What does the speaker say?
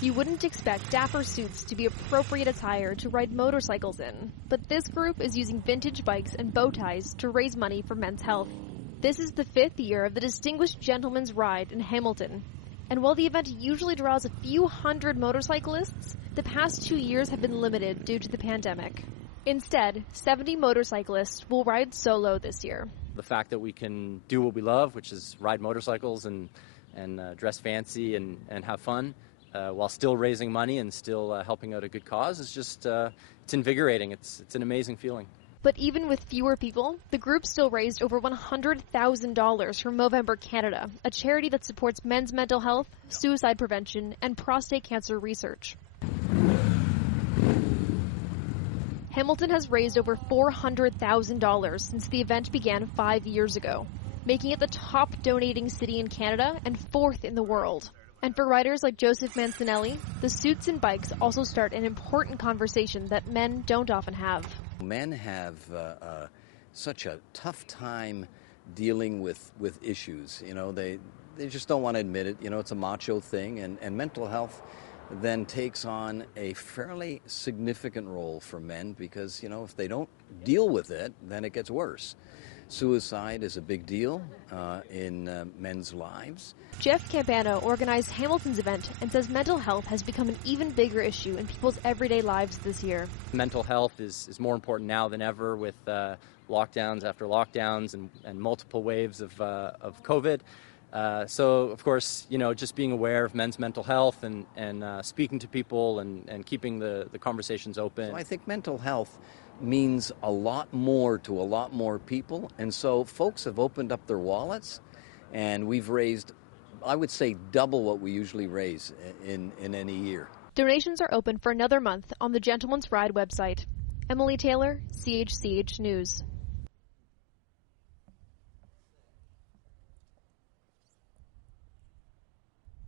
You wouldn't expect dapper suits to be appropriate attire to ride motorcycles in, but this group is using vintage bikes and bow ties to raise money for men's health. This is the 5th year of the Distinguished Gentleman's Ride in Hamilton. And while the event usually draws a few hundred motorcyclists, the past 2 years have been limited due to the pandemic. Instead, 70 motorcyclists will ride solo this year. The fact that we can do what we love, which is ride motorcycles and dress fancy and have fun, while still raising money and still helping out a good cause, is just it's invigorating. It's an amazing feeling. But even with fewer people, the group still raised over $100,000 for Movember Canada, a charity that supports men's mental health, suicide prevention, and prostate cancer research. Hamilton has raised over $400,000 since the event began 5 years ago, making it the top donating city in Canada and 4th in the world. And for riders like Joseph Mancinelli, the suits and bikes also start an important conversation that men don't often have. Men have such a tough time dealing with issues. You know, they just don't want to admit it. You know, it's a macho thing, and mental health then takes on a fairly significant role for men because, you know, if they don't deal with it, then it gets worse. Suicide is a big deal in men's lives. Jeff Campano organized Hamilton's event and says mental health has become an even bigger issue in people's everyday lives this year. Mental health is more important now than ever with lockdowns after lockdowns and multiple waves of COVID. So, of course, you know, just being aware of men's mental health and speaking to people and keeping the conversations open. So I think mental health means a lot more to a lot more people, and so folks have opened up their wallets, and we've raised, I would say, double what we usually raise in any year. Donations are open for another month on the Gentleman's Ride website. Emily Tayler, CHCH News.